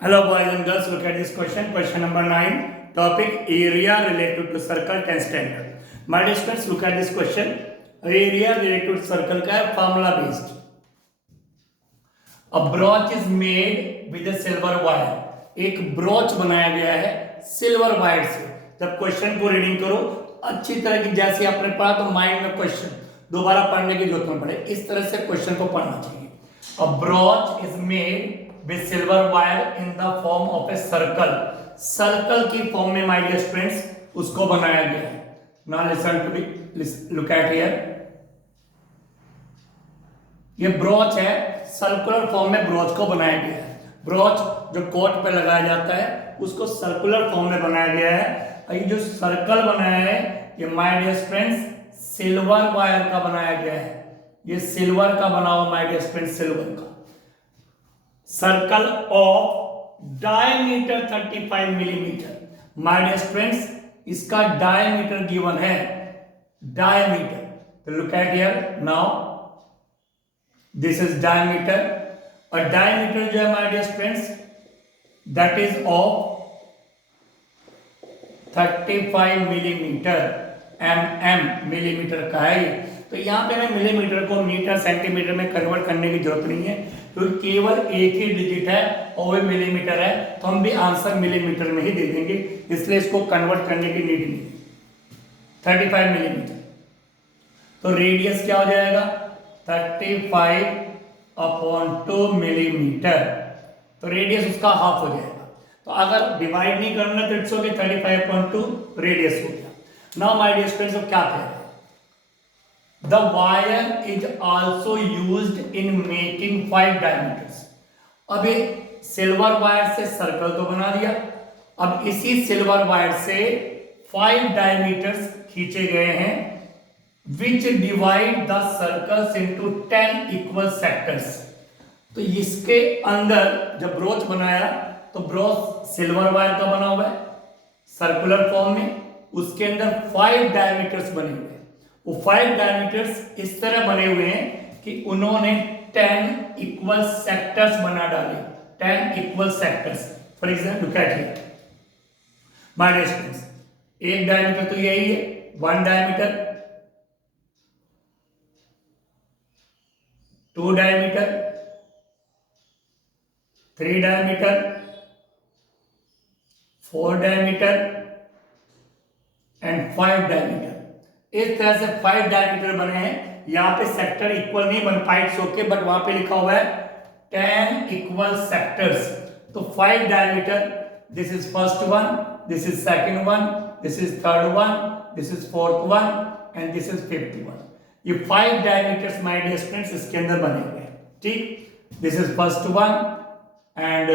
Hello boys and girls, look at this question. Question number 9. Topic area related to circle 10 standard. My dear students, look at this question. Area related to circle का है formula based. A brooch is made with a silver wire. एक broach बनाया गया है silver wire से. जब question को reading करो अच्छी तरह की, जैसे आपने पढ़ा तो माइंड में क्वेश्चन दोबारा पढ़ने की जरूरत न पड़े, इस तरह से क्वेश्चन को पढ़ना चाहिए. A brooch is made with silver wire in the form of a circle. Circle की फॉर्म में माय डियर स्टूडेंट्स उसको बनाया गया है. Now listen to me, look at here. ये ब्रोच है, सर्कुलर फॉर्म में ब्रोच को बनाया गया है. ब्रोच जो कोट पे लगाया जाता है उसको सर्कुलर फॉर्म में बनाया गया है. ये जो सर्कल बनाया है ये my dear friends silver wire का बनाया गया है. ये सिल्वर का बना हुआ माय डियर फ्रेंड्स, सिल्वर का. Circle of diameter 35 millimetre. My dear friends इसका डायमीटर गिवन है, डायमीटर. तो look at here now, this is diameter. और डायमीटर जो है my dear friends that is of 35 millimetre. Millimetre का है ये. तो यहां पे हमें मिलीमीटर को मीटर सेंटीमीटर में कन्वर्ट करने की जरूरत नहीं है क्योंकि केवल एक ही डिजिट है और वो मिलीमीटर है, तो हम भी आंसर मिलीमीटर में ही दे देंगे, इसलिए इसको कन्वर्ट करने की नीड नहीं. 35 मिलीमीटर. तो रेडियस क्या हो जाएगा 35/2 मिलीमीटर. तो रेडियस उसका हाफ हो जाएगा. तो अगर डिवाइड नहीं करना तो इट्स ओके, 35/2 रेडियस हो गया. नाउ माय डियर स्टूडेंट्स क्या कह रहे हैं, the wire is also used in making 5 diameters. अभी सिल्वर वायर से सर्कल तो बना दिया, अब इसी सिल्वर वायर से 5 डायमीटर्स खींचे गए हैं which divide the circles into 10 equal sectors. तो इसके अंदर जब ब्रोच बनाया तो ब्रोच सिल्वर वायर का बना हुआ है सर्कुलर फॉर्म में, उसके अंदर 5 डायमीटर्स बने हुए हैं. वो 5 डायमीटर्स इस तरह बने हुए हैं कि उन्होंने 10 इक्वल सेक्टर्स बना डाले. 10 equal sectors. For example look at here my dear students, एक डायमीटर तो यही है, 1 diameter, 2 diameter, 3 diameter, 4 diameter and 5 diameter. इस तरह से 5 डायमीटर बने हैं. यहां पे सेक्टर इक्वल नहीं बन पाए, ओके, बट वहां पे लिखा हुआ है 10 इक्वल सेक्टर्स. तो 5 diameter, this is first one, this is second one, this is third one, this is fourth one and this is fifth one. ये 5 डायमीटर्स माय डियर स्टूडेंट्स इसके अंदर बने हुए हैं. ठीक, this is first one and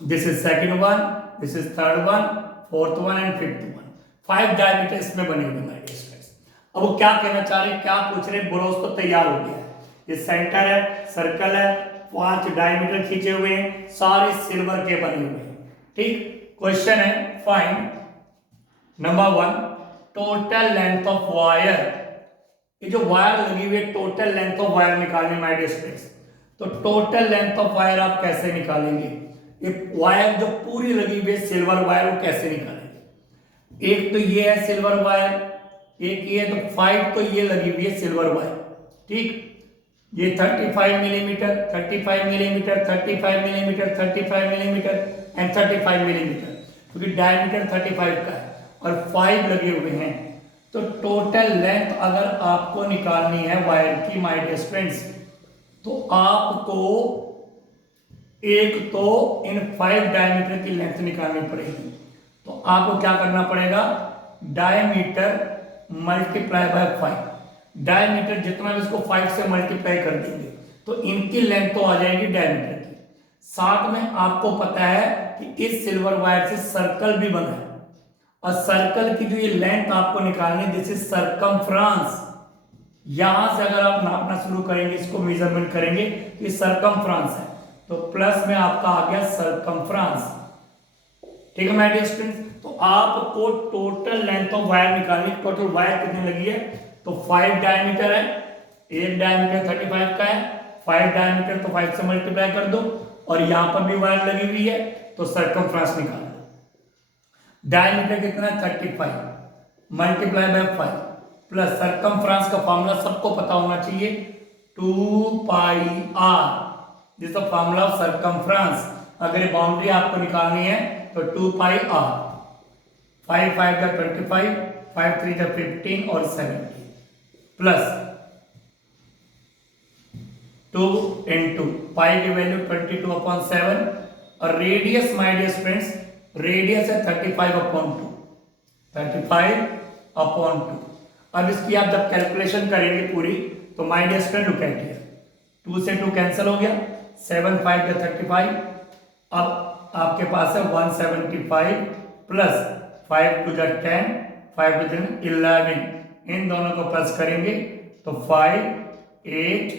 this is second one, this is third one, fourth one and fifth one. 5 diameter इसमें बने हुए माय डियर स्टूडेंट्स. अब वो क्या कहना चाह रहे हैं, क्या पूछ रहे हैं, ब्रोच तो तैयार हो गया है. ये सेंटर है, सर्कल है, 5 डायमीटर खींचे हुए हैं, सारे सिल्वर के बने हुए हैं. ठीक, क्वेश्चन है find number 1 total length of wire. ये जो वायर लगी हुई है टोटल लेंथ ऑफ वायर निकालने माय डियर स्टूडेंट्स. तो टोटल लेंथ ऑफ वायर आप कैसे निकालेंगे, ये वायर जो पूरी लगी हुई है सिल्वर वायर वो कैसे निकालेंगे. एक तो ये है सिल्वर वायर, एक ये, तो 5 तो ये लगी हुई है सिल्वर वायर. ठीक, ये 35 millimetre, 35 millimetre, 35 millimetre, 35 millimetre and 35 millimetre, क्योंकि डायमीटर 35 का है और 5 लगे हुए हैं. तो टोटल लेंथ अगर आपको निकालनी है वायर की माय डियर फ्रेंड्स, तो आपको एक तो इन 5 डायमीटर की लेंथ निकालनी पड़ेगी. तो आपको क्या करना पड़ेगा, डायमीटर मल्टीप्लाई बाय 5. डायमीटर जितना भी इसको 5 से मल्टीप्लाई कर देंगे तो इनकी लेंथ तो आ जाएगी डायमीटर की. साथ में आपको पता है कि इस सिल्वर वायर से सर्कल भी बना है और सर्कल की जो ये लेंथ आपको निकालनी, दिस इज सरकमफ्रेंस. यहां से अगर आप नापना शुरू करेंगे, इसको मेजरमेंट करेंगे तो ये सरकमफ्रेंस है, तो प्लस में आपका आ गया सरकमफ्रेंस. ठीक है माय डियर स्टूडेंट्स. तो आपको टोटल लेंथ ऑफ वायर निकालनी. टोटल वायर कितनी लगी है, तो 5 डायमीटर है, एक डायमीटर 35 का है, 5 डायमीटर तो 5 से मल्टीप्लाई कर दो और यहाँ पर भी वायर लगी हुई है, तो सरकमफ्रेंस निकाल लो। डायमीटर कितना है 35 मल्टीप्लाई बाय 5 प्लस सरकमफ्रेंस का फॉर्मूला सबको पता होना चाहिए 2 पाई r, this the formula of circumference. अगर ये बाउंड्री आपको निकालनी है तो 2 पाई r, 5 5 का 25, 5 3 का 15 और 70 प्लस 2 इंटू पाई की वैल्यू 22/7 और radius my dear friends, radius है 35/2, 35/2। अब इसकी आप जब कैलकुलेशन करेंगे पूरी तो my dear friend look at here, 2 से 2 कैंसिल हो गया, 7 5 का 35, अब आपके पास है 175 plus 5 to the 10, 5 to the 11, इन दोनों को प्लस करेंगे तो 5 8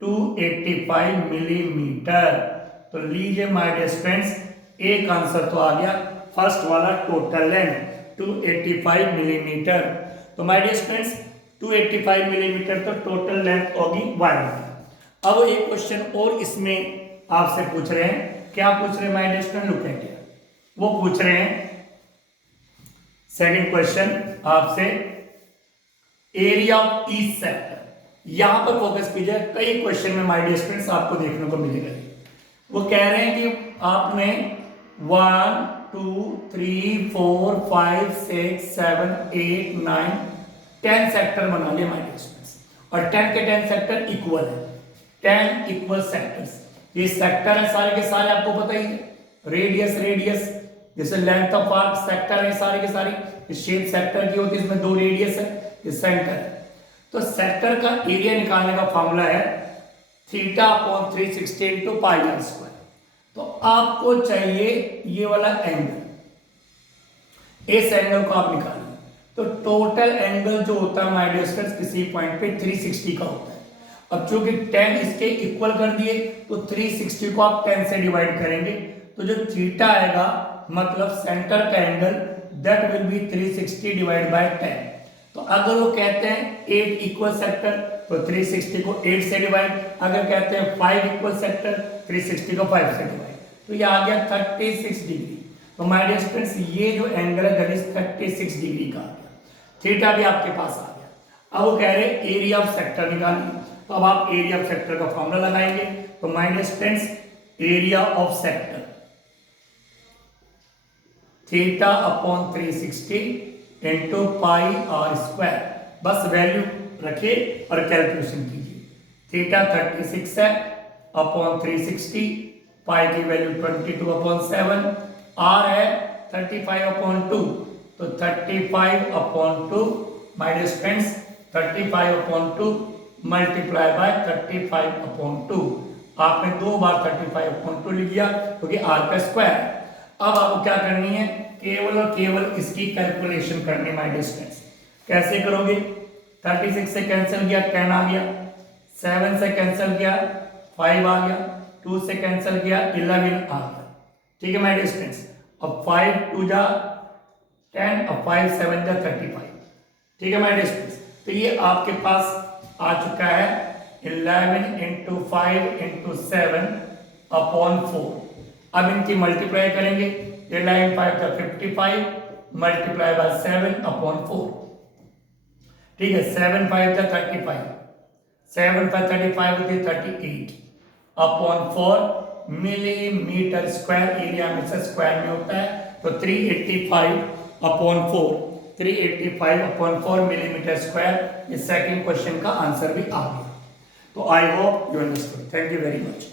285 मिलीमीटर। तो लीजिए माय डियर फ्रेंड्स, एक आंसर तो आ गया, फर्स्ट वाला टोटल लेंथ 285 मिलीमीटर। तो माय डियर फ्रेंड्स 285 मिलीमीटर तो टोटल लेंथ होगी वायर की। अब एक क्वेश्चन और इसमें आपसे पूछ रहे हैं, क्या पूछ रहे हैं my dear friend, look at here, वो पूछ रहे हैं सेकंड क्वेश्चन आपसे, एरिया ऑफ ईच सेक्टर। यहां पर फोकस कीजिए, कई क्वेश्चन में माय डियर फ्रेंड्स आपको देखने को मिलेगा। वो कह रहे हैं कि आपने 1 2 3 4 5 6 7 8 9 10 सेक्टर बना लिए माय डियर फ्रेंड्स, और 10 के 10 सेक्टर इक्वल है, 10 इक्वल सेक्टर्स। ये सेक्टर है सारे के सारे, आपको पता ही है, रेडियस रेडियस जैसे लेंथ ऑफ आर्क सेक्टर है सारे के सारे, शेप सेक्टर की होती है, इसमें 2 रेडियस है, ये सेंटर है। तो सेक्टर का एरिया निकालने का फॉर्मूला है θ/360 इंटू पाई आर स्क्वायर। तो आपको चाहिए ये वाला एंगल, इस एंगल को आप निकालिए। तो टोटल एंगल जो होता है माय डियर फ्रेंड्स किसी पॉइंट पे 360 का होता है। अब चूंकि 10 इसके इक्वल कर दिए तो 360 को आप 10 से डिवाइड करेंगे, तो जो थीटा आएगा मतलब सेंटर का angle that will be 360 divide by 10। तो अगर वो कहते हैं 8 इक्वल सेक्टर तो 360 को 8 से डिवाइड, अगर कहते हैं 5 इक्वल सेक्टर 360 को 5 से डिवाइड, तो ये आ गया 36 डिग्री। तो माय डियर फ्रेंड्स ये जो एंगल है दैट इज 36 डिग्री का आ गया, थीटा भी आपके पास आ गया। अब वो कह रहे हैं एरिया ऑफ सेक्टर निकालिए, तो अब आप एरिया ऑफ सेक्टर का फॉर्मूला लगाएंगे। तो my dear friends area of sector θ/360 into pi r square, बस वैल्यू रखिए और कैलकुलेशन कीजिए। θ 36 है अपॉन 360, पाई की वैल्यू 22/7, आर है 35/2, तो 35/2 my dear friends 35/2 multiply by 35/2। आपने 2 बार 35/2 लिख दिया क्योंकि आर का स्क्वायर। अब आपको क्या करनी है, केवल और केवल इसकी कैलकुलेशन करनी माय डियर फ्रेंड्स। कैसे करोगे, 36 से कैंसिल किया 10 आ गया, 7 से कैंसिल किया 5 आ गया, 2 से कैंसिल किया 11 आ गया। ठीक है माय डियर फ्रेंड्स, अब 5 2 जा 10, अब 5 7 जा 35। ठीक है माय डियर फ्रेंड्स, तो ये आपके पास आ चुका है 11 इंटू 5 इंटू 7/4। अब इनकी मल्टीप्लाई करेंगे, 11 5 का 55 मल्टीप्लाई बाय 7/4। ठीक है, 7 5 का 35, 7 5 35 होती है 38/4 मिलीमीटर स्क्वायर। एरिया हमेशा स्क्वायर में होता है, तो 385/4, 385/4 मिलीमीटर स्क्वायर। ये सेकंड क्वेश्चन का आंसर भी आ गया। तो I hope you understood. Thank you very much.